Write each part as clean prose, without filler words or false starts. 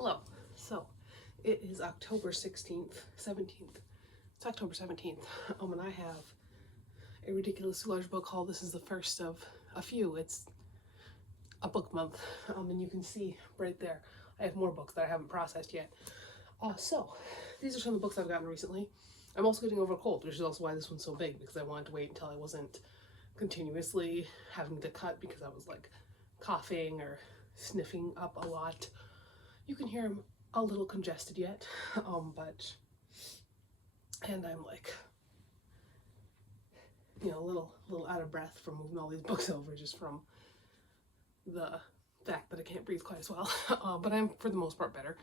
Hello. So it is October 16th, 17th. It's October 17th. And I have a ridiculously large book haul. This is the first of a few. It's a book month. And you can see right there, I have more books that I haven't processed yet. So these are some of the books I've gotten recently. I'm also getting over a cold, which is also why this one's so big, because I wanted to wait until I wasn't continuously having to cut because I was like coughing or sniffing up a lot. You can hear him a little congested yet, and I'm like, a little out of breath from moving all these books over, just from the fact that I can't breathe quite as well. But I'm for the most part better.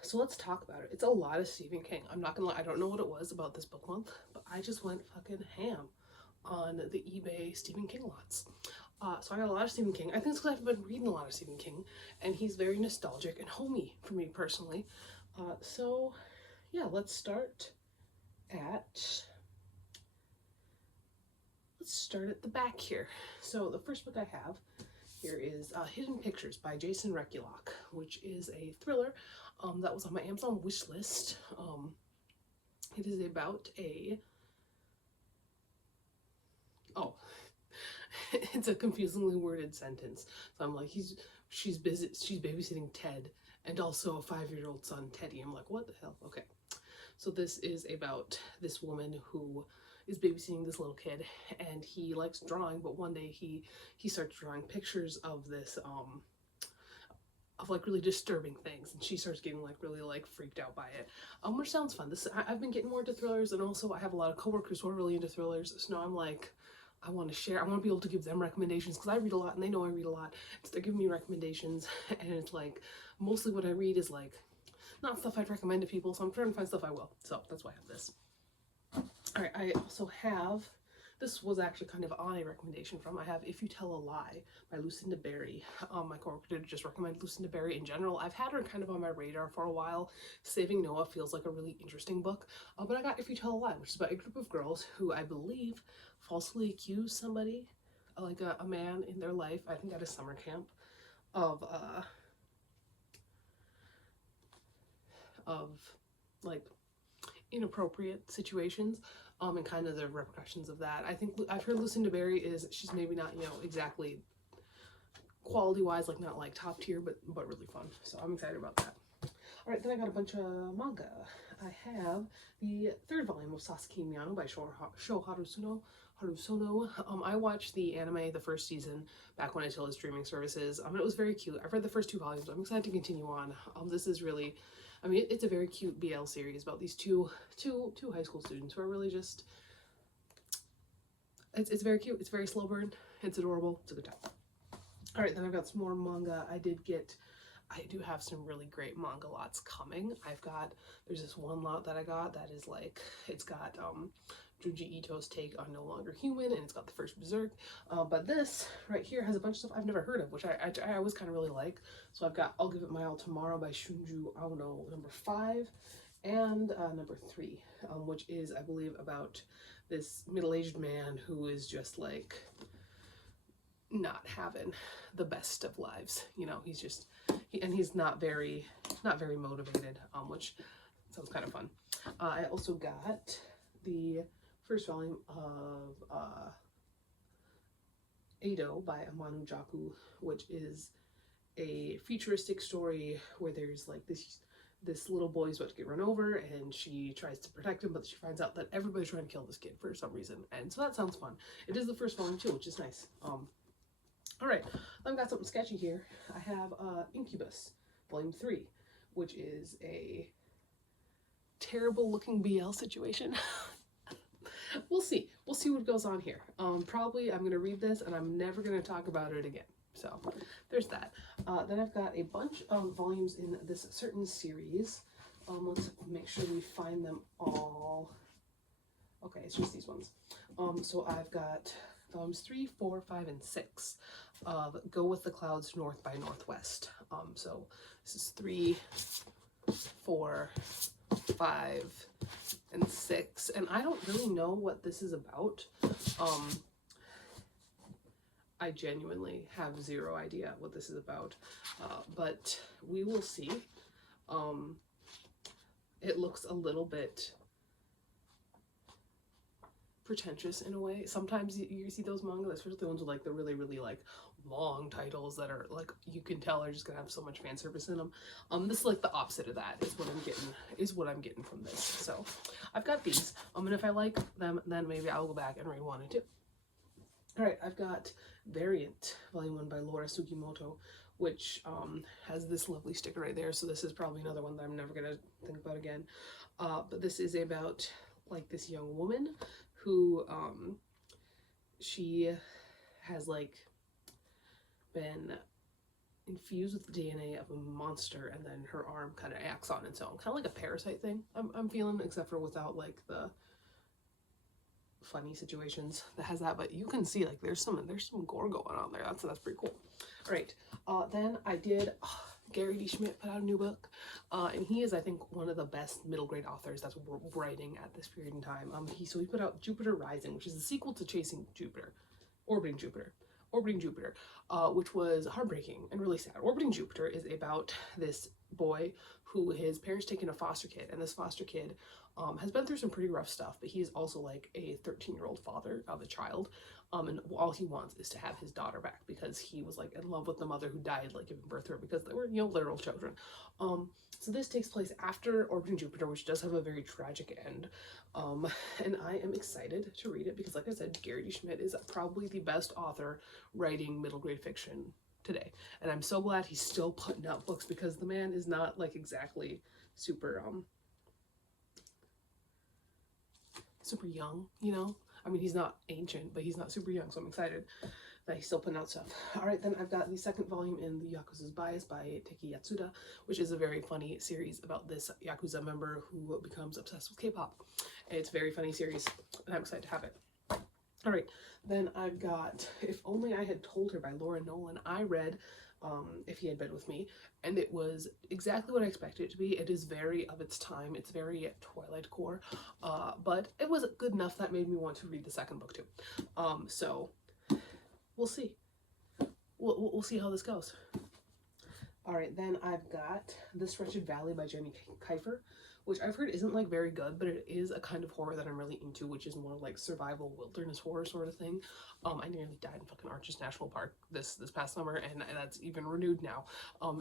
So let's talk about it. It's a lot of Stephen King. I'm not gonna lie, I don't know what it was about this book month, but I just went fucking ham on the eBay Stephen King lots. So I got a lot of Stephen King. I think it's because I've been reading a lot of Stephen King, and he's very nostalgic and homey for me personally. So yeah, let's start at the back here. So the first book I have here is Hidden Pictures by Jason Rekulak, which is a thriller that was on my Amazon wish list. It is about it's a confusingly worded sentence. So I'm like, she's babysitting Ted and also a 5-year-old son, Teddy. I'm like, what the hell? Okay. So this is about this woman who is babysitting this little kid, and he likes drawing, but one day he starts drawing pictures of this of like really disturbing things, and she starts getting like really like freaked out by it, which sounds fun. I've been getting more into thrillers, and also I have a lot of coworkers who are really into thrillers, so now I'm like, I want to share. I want to be able to give them recommendations because I read a lot and they know I read a lot. So they're giving me recommendations, and it's like mostly what I read is like not stuff I'd recommend to people. So I'm trying to find stuff I will. So that's why I have this. All right. I also have, this was actually kind of on a recommendation from, I have If You Tell a Lie by Lucinda Berry. My coworker did just recommend Lucinda Berry in general. I've had her kind of on my radar for a while. Saving Noah feels like a really interesting book. But I got If You Tell a Lie, which is about a group of girls who I believe falsely accuse somebody, like a man in their life, I think at a summer camp, of like inappropriate situations, and kind of the repercussions of that. I think I've heard Lucinda Berry she's maybe not, exactly quality wise, like not like top tier, but really fun. So I'm excited about that. All right, then I got a bunch of manga. I have the third volume of Sasaki Miyano by Sho Harusuno. I watched the anime, the first season, back when I still had streaming services. It was very cute. I've read the first 2 volumes. I'm excited to continue on. This is really, it's a very cute BL series about these two high school students who are really just, it's very cute. It's very slow burn. It's adorable. It's a good time. All right, then I've got some more manga. I do have some really great manga lots coming. There's this one lot that I got that is like, it's got Junji Ito's take on No Longer Human, and it's got the first Berserk. But this right here has a bunch of stuff I've never heard of, which I always kind of really like. So I've got I'll Give It My All Tomorrow by Shunju Aono, number 5, and number 3, which is, I believe, about this middle-aged man who is just like not having the best of lives. He's just, he's not very motivated, which sounds kind of fun. I also got the first volume of Edo by Amano Jaku, which is a futuristic story where there's like this little boy is about to get run over, and she tries to protect him, but she finds out that everybody's trying to kill this kid for some reason, and so that sounds fun. It is the first volume too, which is nice. All right, I've got something sketchy here. I have Incubus, Volume 3, which is a terrible looking BL situation. We'll see what goes on here. Probably I'm gonna read this and I'm never gonna talk about it again. So there's that. Then I've got a bunch of volumes in this certain series. Let's make sure we find them all. Okay, it's just these ones. So I've got volumes 3, 4, 5, and 6 of Go With the Clouds North by Northwest. So this is 3, 4, 5, and 6, and I don't really know what this is about. I genuinely have zero idea what this is about, but we will see. It looks a little bit pretentious in a way. Sometimes you see those manga, especially the ones with like the really, really like long titles that are like, you can tell are just gonna have so much fan service in them. This is like the opposite of that is what I'm getting from this. So I've got these. And if I like them, then maybe I'll go back and read 1 and 2. All right, I've got Variant, Volume 1 by Laura Sugimoto, which has this lovely sticker right there. So this is probably another one that I'm never gonna think about again. But this is about like this young woman who she has like been infused with the DNA of a monster, and then her arm kind of acts on its own, kind of like a parasite thing. I'm feeling, except for without like the funny situations that has that. But you can see like there's some gore going on there. That's pretty cool. All right, then I did. Gary D. Schmidt put out a new book, and he is, I think, one of the best middle grade authors that's writing at this period in time. He put out Jupiter Rising, which is the sequel to Chasing Jupiter, Orbiting Jupiter, which was heartbreaking and really sad. Orbiting Jupiter is about this boy who his parents take in a foster kid, and this foster kid has been through some pretty rough stuff, but he is also like a 13-year-old father of a child. And all he wants is to have his daughter back because he was like in love with the mother who died like giving birth to her, because they were, you know, literal children. So this takes place after Orbiting Jupiter, which does have a very tragic end. And I am excited to read it because, like I said, Gary D. Schmidt is probably the best author writing middle grade fiction today. And I'm so glad he's still putting out books, because the man is not like exactly super young, you know? I mean, he's not ancient, but he's not super young, so I'm excited that he's still putting out stuff. All right, then I've got the second volume in The Yakuza's Bias by Teki Yatsuda, which is a very funny series about this Yakuza member who becomes obsessed with K-pop. It's a very funny series, and I'm excited to have it. All right, then I've got If Only I Had Told Her by Laura Nolan. I read If He Had Been With Me, and it was exactly what I expected it to be. It is very of its time. It's very Twilight core, but it was good enough that made me want to read the second book too. So we'll see. We'll see how this goes. All right, then I've got This Wretched Valley by Jenny Kiefer, which I've heard isn't like very good, but it is a kind of horror that I'm really into, which is more like survival wilderness horror sort of thing. I nearly died in fucking Arches National Park this past summer, and that's even renewed now.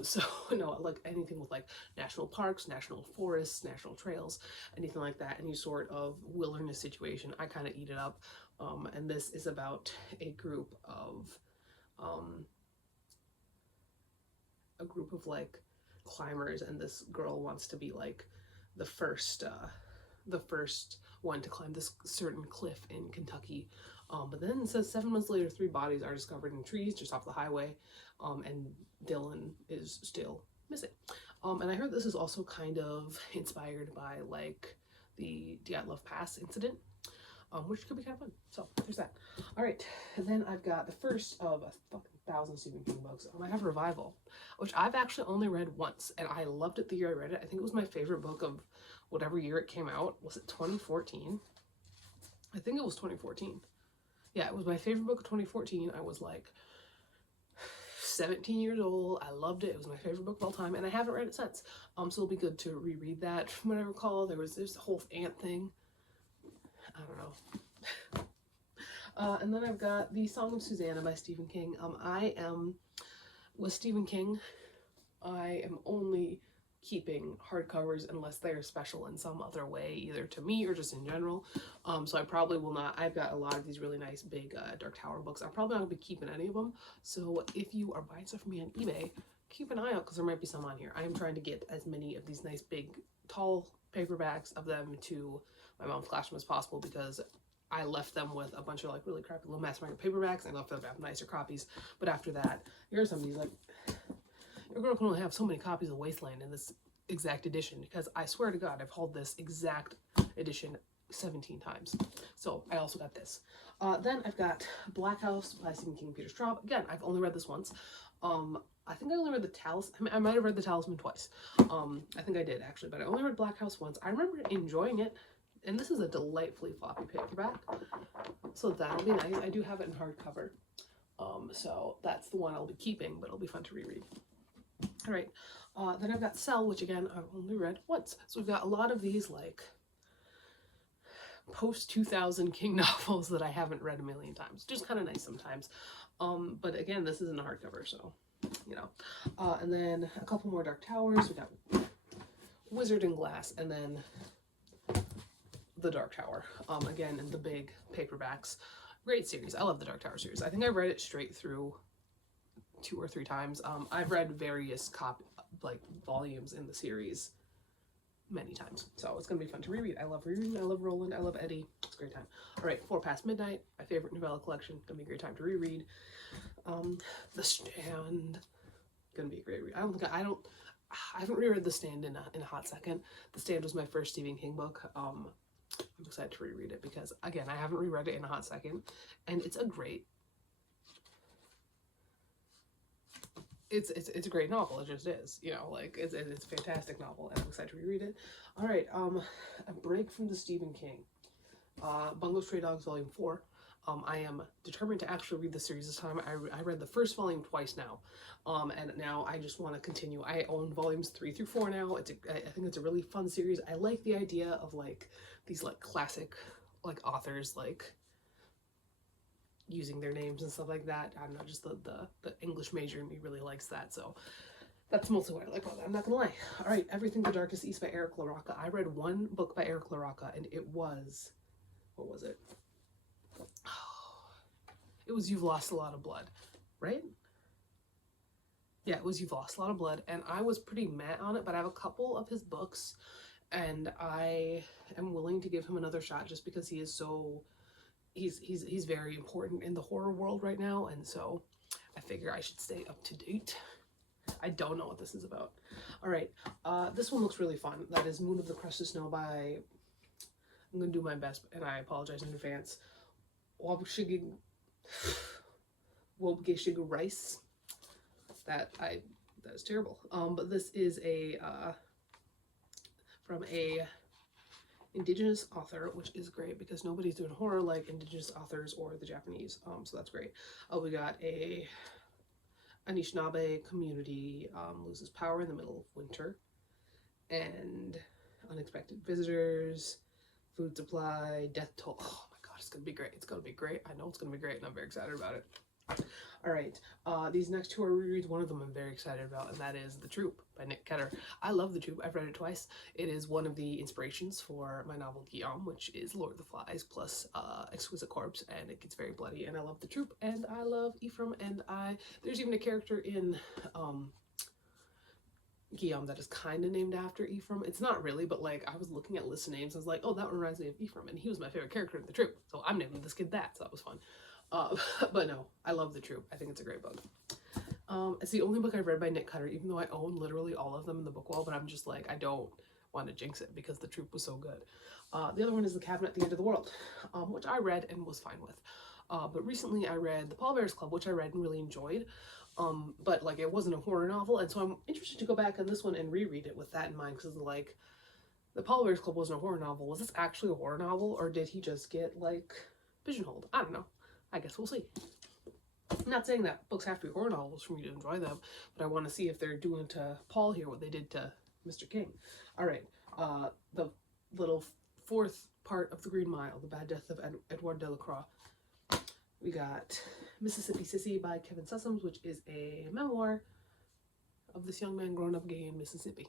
So no, like anything with like national parks, national forests, national trails, anything like that, any sort of wilderness situation, I kind of eat it up. And this is about a group of like climbers, and this girl wants to be like the first one to climb this certain cliff in Kentucky. But then it says 7 months later, 3 bodies are discovered in trees just off the highway, and Dylan is still missing. And I heard this is also kind of inspired by like the Dyatlov Pass incident, which could be kind of fun. So there's that. All right, and then I've got the first of a fucking 1,000 Stephen King books. I have Revival, which I've actually only read once, and I loved it the year I read it. I think it was my favorite book of whatever year it came out. Was it 2014? I think it was 2014. Yeah, it was my favorite book of 2014. I was like 17 years old. I loved it. It was my favorite book of all time, and I haven't read it since. So it'll be good to reread that. From what I recall, there's the whole ant thing. I don't know. And then I've got The Song of Susanna by Stephen King. With Stephen King, I am only keeping hardcovers unless they are special in some other way, either to me or just in general. So I probably will not. I've got a lot of these really nice big Dark Tower books. I'm probably not going to be keeping any of them. So if you are buying stuff from me on eBay, keep an eye out because there might be some on here. I am trying to get as many of these nice big tall paperbacks of them to my mom's classroom as possible, because I left them with a bunch of like really crappy little mass market paperbacks, and I left them to have nicer copies. But after that, here are some of these. Like, your girl can only have so many copies of Wasteland in this exact edition, because I swear to God, I've hauled this exact edition 17 times. So I also got this. Then I've got Black House by Stephen King and Peter Straub. Again, I've only read this once. I think I only read the Talisman. I might have read the Talisman twice. I think I did actually, but I only read Black House once. I remember enjoying it, and this is a delightfully floppy paperback, so that'll be nice. I do have it in hardcover. So that's the one I'll be keeping, but it'll be fun to reread. All right, then I've got Cell, which again I've only read once. So we've got a lot of these like post-2000 King novels that I haven't read a million times. Just kind of nice sometimes. But again, this isn't a hardcover, so you know. And then a couple more Dark Towers. We got Wizard in Glass, and then The Dark Tower. Again, in the big paperbacks. Great series. I love the Dark Tower series. I think I read it straight through 2 or 3 times. I've read various volumes in the series many times, so it's gonna be fun to reread. I love rereading. I love Roland. I love Eddie. It's a great time. All right, 4 Past Midnight, my favorite novella collection. Gonna be a great time to reread. The Stand, gonna be a great read. I haven't reread The Stand in a hot second. The Stand was my first Stephen King book. I'm excited to reread it because again, I haven't reread it in a hot second, and it's a great. It's a great novel. It just is, you know, like it's a fantastic novel, and I'm excited to reread it. All right, a break from the Stephen King. Bungo Stray Dogs Volume 4. I am determined to actually read the series this time. I read the first volume twice now, and now I just want to continue. I own volumes 3 through 4 now. I think it's a really fun series. I like the idea of like these like classic like authors like using their names and stuff like that. I don't know, just the English major in me really likes that, so that's mostly what I like about that. I'm not gonna lie. All right, Everything the Darkest East by Eric LaRocca. I read one book by Eric LaRocca, and it was, what was it? It was You've Lost a Lot of Blood, right? Yeah, it was You've Lost a Lot of Blood, and I was pretty mad on it, but I have a couple of his books, and I am willing to give him another shot just because he is so. He's very important in the horror world right now, and so I figure I should stay up to date. I don't know what this is about. All right, this one looks really fun. That is Moon of the Crusted Snow by, I'm gonna do my best, and I apologize in advance, Wabgeshigu Rice. That is terrible. But this is from a Indigenous author, which is great because nobody's doing horror like Indigenous authors or the Japanese, so that's great. We got a Anishinaabe community loses power in the middle of winter, and unexpected visitors, food supply, death toll. Oh my god, it's gonna be great. It's gonna be great. I know it's gonna be great, and I'm very excited about it. All right, these next 2 are rereads. One of them I'm very excited about, and that is The Troop by Nick Ketter. I love The Troop. I've read it twice. It is one of the inspirations for my novel Guillaume, which is Lord of the Flies plus Exquisite Corpse, and it gets very bloody, and I love The Troop, and I love Ephraim, and there's even a character in Guillaume that is kind of named after Ephraim. It's not really, but like I was looking at list of names, I was like, oh, that one reminds me of Ephraim, and he was my favorite character in The Troop, so I'm naming this kid that, so that was fun. But no, I love The Troop. I think it's a great book. It's the only book I've read by Nick Cutter, even though I own literally all of them in the book wall, but I'm just like, I don't want to jinx it because The Troop was so good. The other one is The Cabin at the End of the World, which I read and was fine with. But recently I read The Pallbearers Club, which I read and really enjoyed. But like it wasn't a horror novel, and so I'm interested to go back on this one and reread it with that in mind, because like The Pallbearers Club wasn't a horror novel. Was this actually a horror novel, or did he just get like pigeonholed? I don't know. I guess we'll see. I'm not saying that books have to be horror novels for me to enjoy them, but I want to see if they're doing to Paul here what they did to Mr. King. All right, the little 4th part of The Green Mile, The Bad Death of Edward Delacroix. We got Mississippi Sissy by Kevin Sessoms, which is a memoir of this young man growing up gay in Mississippi.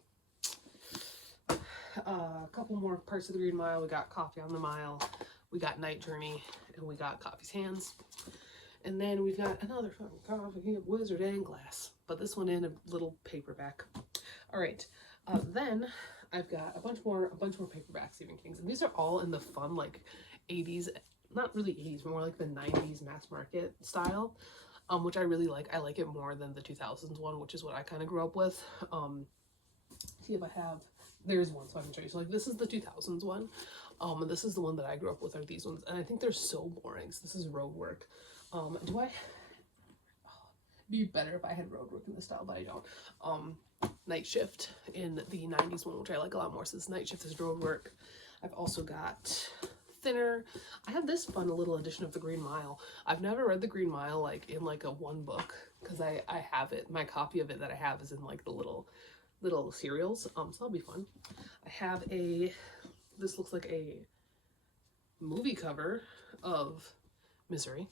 A couple more parts of The Green Mile. We got Coffee on the Mile, we got Night Journey, and we got Coffee's Hands. And then we've got another fucking copy of Wizard and Glass, but this one in a little paperback. All right, then I've got a bunch more paperback Stephen King's, and these are all in the fun like 80s, not really 80s, but more like the 90s mass market style, which I really like. I like it more than the 2000s one, which is what I kind of grew up with. See if I have. There's one, so I can show you. So like this is the 2000s one. And this is the one that I grew up with, are these ones, and I think they're so boring. So this is road work. Do I? Oh, it'd be better if I had road work in this style, but I don't. Night Shift in the 90s one, which I like a lot more. So this Night Shift is road work. I've also got thinner. I have this fun little edition of The Green Mile. I've never read The Green Mile like in like a one book, because I have it, my copy of it that I have is in like the little serials, so that'll be fun. I have this looks like a movie cover of Misery.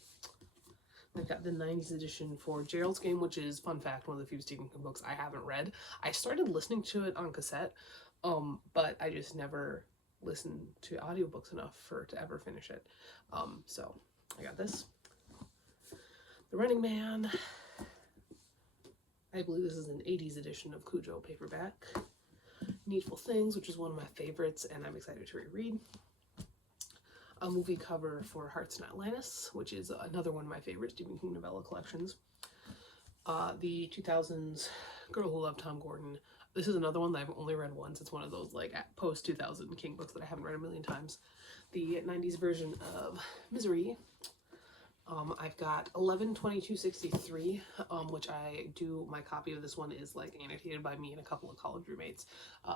I've got the 90s edition for Gerald's Game, which is, fun fact, one of the few Stephen King books I haven't read. I started listening to it on cassette, but I just never listened to audiobooks enough to ever finish it. So I got this. The Running Man. I believe this is an 80s edition of Cujo paperback. Needful Things, which is one of my favorites, and I'm excited to reread. A movie cover for Hearts in Atlantis, which is another one of my favorite Stephen King novella collections. The 2000s Girl Who Loved Tom Gordon. This is another one that I've only read once. It's one of those like post-2000 King books that I haven't read a million times. The 90s version of Misery. I've got 11/22/63, which my copy of this one is like annotated by me and a couple of college roommates.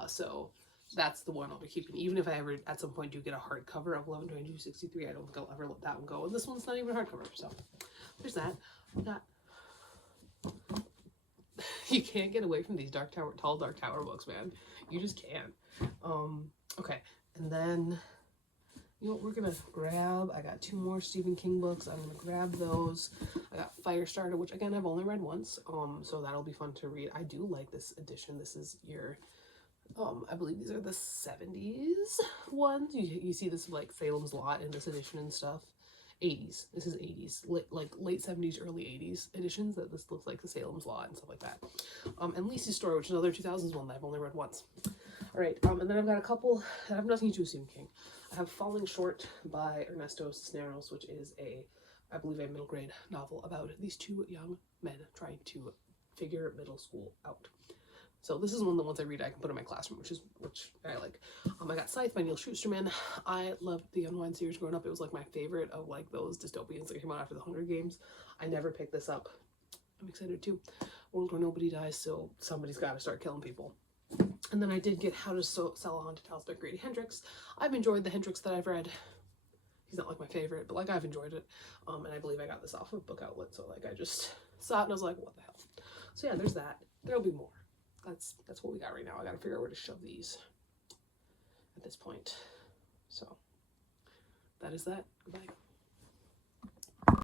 So that's the one I'll be keeping. Even if I ever at some point do get a hardcover of 11/22/63, I don't think I'll ever let that one go. And this one's not even a hardcover, so there's that. You can't get away from these tall Dark Tower books, man. You just can't. Okay, and then you know what we're gonna grab? I got 2 more Stephen King books. I'm gonna grab those. I got Firestarter, which again I've only read once, so that'll be fun to read. I do like this edition. This is your I believe these are the 70s ones. You see this like Salem's Lot in this edition and stuff. 80s. This is 80s, like late 70s, early 80s editions. That this looks like the Salem's Lot and stuff like that. And Lisey's Story, which is another 2000s one that I've only read once. All right, and then I've got a couple that have nothing to do with Stephen King. I have Falling Short by Ernesto Cisneros, which is I believe a middle grade novel about these 2 young men trying to figure middle school out. So this is one of the ones I read I can put in my classroom, which I like. I got Scythe by Neil Shusterman. I loved the Unwind series growing up. It was like my favorite of like those dystopians that came out after the Hunger Games. I never picked this up. I'm excited too. World Where Nobody Dies, so somebody's got to start killing people. And then I did get How to Sell a Haunted House by Grady Hendrix. I've enjoyed the Hendrix that I've read. He's not like my favorite, but like I've enjoyed it. And I believe I got this off of Book Outlet, so like I just saw it and I was like, what the hell? So yeah, there's that. There'll be more. That's what we got right now. I gotta figure out where to shove these at this point. So that is that. Goodbye.